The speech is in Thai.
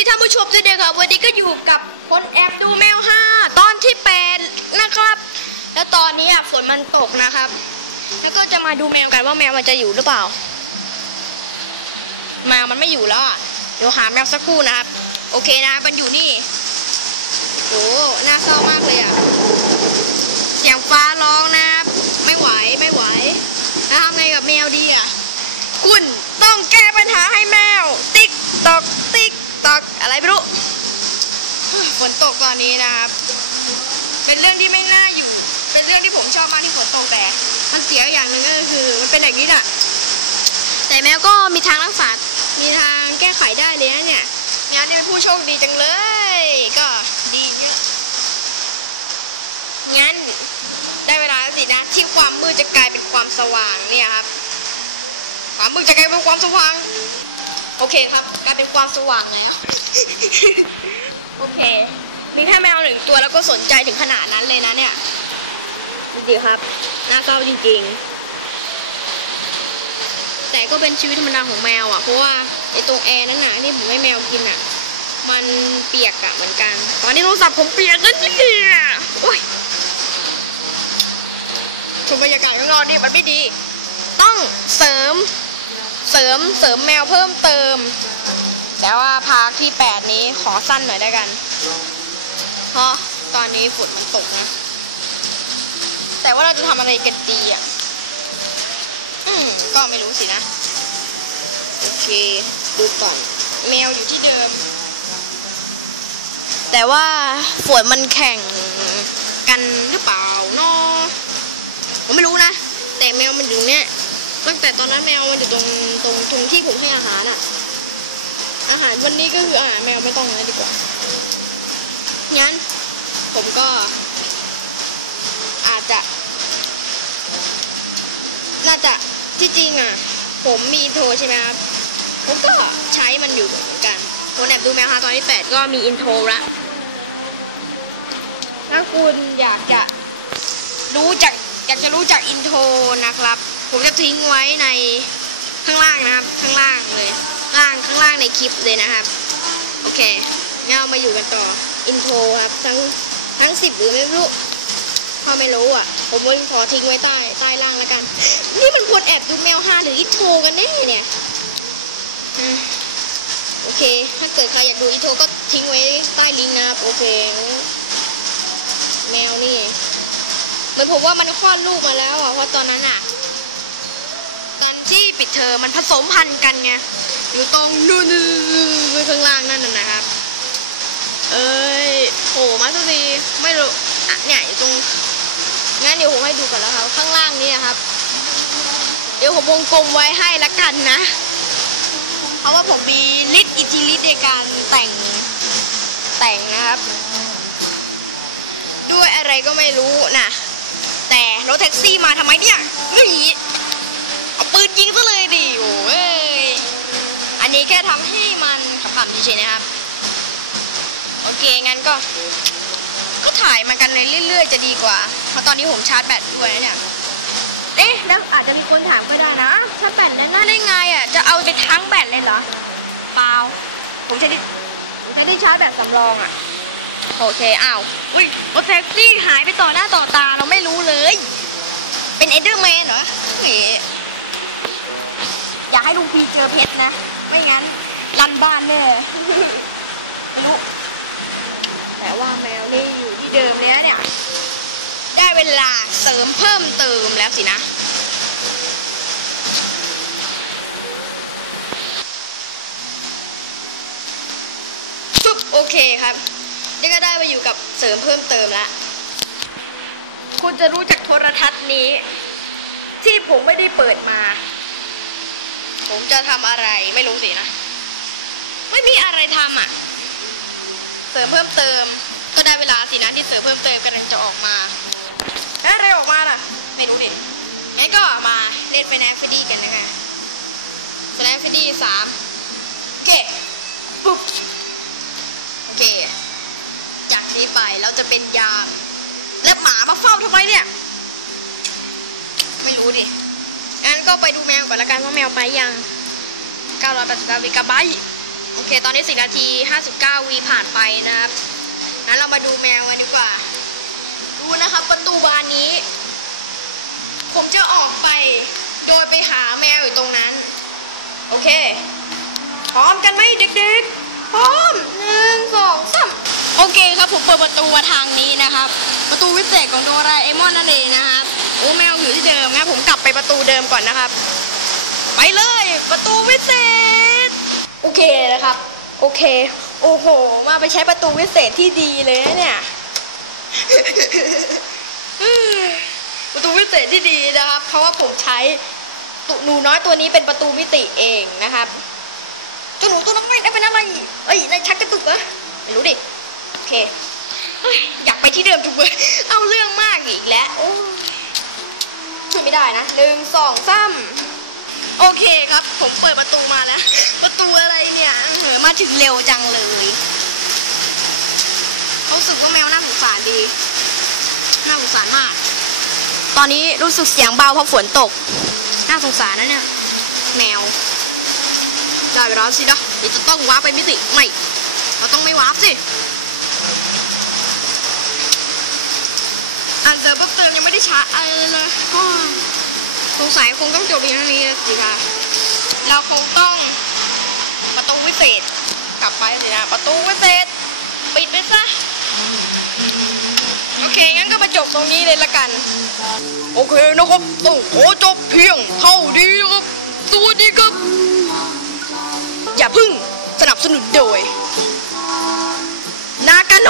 ดีท่านผู้ชมด้วยนะครับวันนี้ก็อยู่กับคนแอบดูแมวห้าตอนที่แปดนะครับ แล้วตอนนี้อะฝนมันตกนะครับ แล้วก็จะมาดูแมวกันว่าแมวมันจะอยู่หรือเปล่าแมวมันไม่อยู่แล้วอะเดี๋ยวหาแมวสักครู่นะครับ โอเคนะมันอยู่นี่โอ้น่าเศร้ามากเลยอะเสียงฟ้าร้องนะครับ ไม่ไหวไม่ไหวแล้วทำไงกับแมวดีอะคุณต้องแก้ปัญหาให้แมว ติ๊กตอกติ๊ก ตอกอะไรไม่รู้ฝนตกตอนนี้นะครับ เป็นเรื่องที่ไม่น่าอยู่ เป็นเรื่องที่ผมชอบมากที่ฝนตกแต่ มันเสียอย่างหนึ่งก็คือ มันเป็นอย่างนี้น่ะ แต่แมวก็มีทางรักษา มีทางแก้ไขได้เลยนะเนี่ยงานที่เป็นผู้โชคดีจังเลย ก็ดีเยอะงั้นได้เวลาแล้วสินะที่ความมืดจะกลายเป็นความสว่างเนี่ยครับ ความมืดจะกลายเป็นความสว่าง โอเคครับกลายเป็นความสว่างแล้ว โอเค มีแค่แมวหนึ่งตัวแล้วก็สนใจถึงขนาดนั้นเลยนะเนี่ยดูดิครับ น่าเศร้าจริง ๆ แต่ก็เป็นชีวิตธรรมดาของแมวอะ เพราะว่าไอ้ตรงแอร์นั่นน่ะที่ผมให้แมวกินอะ มันเปียกอะเหมือนกัน ตอนนี้โทรศัพท์ผมเปียกแล้วเนี่ยโอ้ยชมบรรยากาศข้างนอกดิมันไม่ดี ต้องเสริมเส ริมเสริมแมวเพิ่มเติม แต่ว่าพาร์ทที่8นี้ขอสั้นหน่อยได้กัน เพราะตอนนี้ฝนมันตกนะ แต่ว่าเราจะทำอะไรกันดีอะอืมก็ไม่รู้สินะ โอเคดูก่อนแมวอยู่ที่เดิม แต่ว่าฝนมันแข่งกันหรือเปล่าเนาะผมไม่รู้นะ แต่แมวมันอยู่เนี่ย ตั้งแต่ตอนนั้นแมวมันอยู่ตรงตรงตรงที่ผมให้อาหารอะอาหารวันนี้ก็คืออาหารแมวไม่ต้องนะดีกว่า งั้น ผมก็ อาจจะ น่าจะที่จริงอะผมมีโทรใช่ไหมครับ ผมก็ใช้มันอยู่เหมือนกันคนแอบดูแมวฮาตอนที่8ก็มีอินโทรละถ้าคุณอยากจะรู้จักอยากจะรู้จักอินโทรนะครับ ผมจะทิ้งไว้ในข้างล่างนะครับ ข้างล่างเลย ล่างข้างล่างในคลิปเลยนะครับ โอเคเรามาอยู่กันต่ออินโทรครับ ทั้งทั้งสิบหรือไม่รู้พอไม่รู้อะ ผมเลยขอทิ้งไว้ใต้ใต้ล่างแล้วกัน นี่มันควรแอบดูแมวฮาหรืออินโทรกันแน่เนี่ยอโอเค ถ้าเกิดใครอยากดูอินโทรก็ทิ้งไว้ใต้ลิงก์นะครับ โอเค แมวนี่เหมือนผมว่ามันคลอดลูกมาแล้วอะเพราะตอนนั้นอะ ปิดเทอมมันผสมพันธุ์กันไงอยู่ตรงนู่นข้างล่างนั่นน่ะนะครับ เอ้ยโผล่มาสักทีไม่รู้อะเนี่ยอยู่ตรงงั้นเดี๋ยวผมให้ดูก่อนแล้วครับ ข้างล่างนี่ครับ เดี๋ยวผมวงกลมไว้ให้ละกันนะ เพราะว่าผมมีฤทธิ์อิทธิฤทธิ์ในการแต่งแต่งนะครับ ด้วยอะไรก็ไม่รู้นะแต่รถแท็กซี่มาทำไมเนี่ยนี่ปืนยิงซะเลยดิโอ้ย อันนี้แค่ทำให้มันขำๆเฉยๆนะครับ โอเค งั้นก็ ก็ถ่ายมากันเลยเรื่อยๆ จะดีกว่า เพราะตอนนี้ผมชาร์จแบตด้วยนะเนี่ย เอ๊ะ แล้วอาจจะมีคนถามก็ได้นะชาร์จแบตนั้นได้ไงอะ จะเอาไปทั้งแบตเลยเหรอ เปล่า ผมใช้ดิผมใช้ที่ชาร์จแบตสำรองอะ โอเค อ้าว อุ้ยรถแท็กซี่หายไปต่อหน้าต่อตาเราไม่รู้เลย เป็นเอเดอร์แมนเหรอเฮ้ยอยาก ให้ลุงพีเจอเพชรนะ ไม่งั้นลันบ้านแน่ไม่รู้แต่ว่าแมวนี่อยู่ที่เดิมแล้วเนี่ย ได้เวลาเสริมเพิ่มเติมแล้วสินะปุ๊บโอเคครับนี่ก็ได้มาอยู่กับเสริมเพิ่มเติมละคุณจะรู้จักโทรทัศน์นี้ ที่ผมไม่ได้เปิดมา ผมจะทำอะไรไม่รู้สินะ ไม่มีอะไรทำอะ เสริมเพิ่มเติม ก็ได้เวลาสินะที่เสริมเพิ่มเติมกำลังจะออกมาเอ๊ะอะไรออกมาล่ะ ไม่รู้ดิงั้นก็มาเล่นไฟแนนซ์ฟดีกันนะคะไฟแนนซ์ฟดีสามโอเคปุ๊บโอเค จากนี้ไปเราจะเป็นยาม และหมามาเฝ้าทำไมเนี่ย ไม่รู้ดิงั้น ก็ไปดูแมวก่อนละกันว่าแมวไปยัง 989วิกะไบต์โอโอเค ตอนนี้ 4 นาที 59วีผ่านไปนะครับงั้นเรามาดูแมวกันดีกว่า ดูนะครับประตูบานนี้ ผมจะออกไป โดยไปหาแมวอยู่ตรงนั้น โอเค พร้อมกันไหมเด็กๆ พร้อมหนึ่งสองสามโอเคครับผมเปิดประตูมาทางนี้นะครับ ประตูวิเศษของโดราเอมอนนั่นเองนะครับ โอ้แมวอยู่ที่เดิมนะผมกลับไปประตูเดิมก่อนนะครับ ไปเลยประตูวิเศษ โอเคนะครับ โอเค โอ้โห มาไปใช้ประตูวิเศษที่ดีเลยนะเนี่ยประตูวิเศษที่ดีนะครับ เพราะว่าผมใช้ตุหนูน้อยตัวนี้เป็นประตูมิติเองนะครับจ้าหนูตัวน้อยได้เป็นอะไรเอ้ยนชักกระตุกเหรอไม่รู้ดิ โอเค อยากไปที่เดิมจุกเลยเอาเรื่องมากอีกแล้ว ช่วยไม่ได้นะหนึ่งสองสามโอเคครับ ผมเปิดประตูมาแล้ว ประตูอะไรเนี่ยเหอมาถึงเร็วจังเลยรู้สึกว่าแมวน่าสงสารดี น่าสงสารมาก ตอนนี้รู้สึกเสียงเบาเพราะฝนตก น่าสงสารนะเนี่ย แมว ได้เวลาสินะเดี๋ยวจะต้องวาร์ปไปมิติ ไม่ เราต้องไม่วาร์ปสิอะเดี๋ยวเพิ่มเติมยัง ไม่ได้ชาอะไรเลยอ้อสงสัยคงต้องจบเพียงเท่านี้แล้วสิคะเราคงต้องประตูวิเศษ กลับไปสินะประตูวิเศษ ปิดไปซะโอเค งั้นก็มาจบตรงนี้เลยละกัน โอเคนะครับต้องขอจบเพียงเท่านี้ครับสวัสดีครับ อย่าพึ่งสนับสนุนโดย นากาโน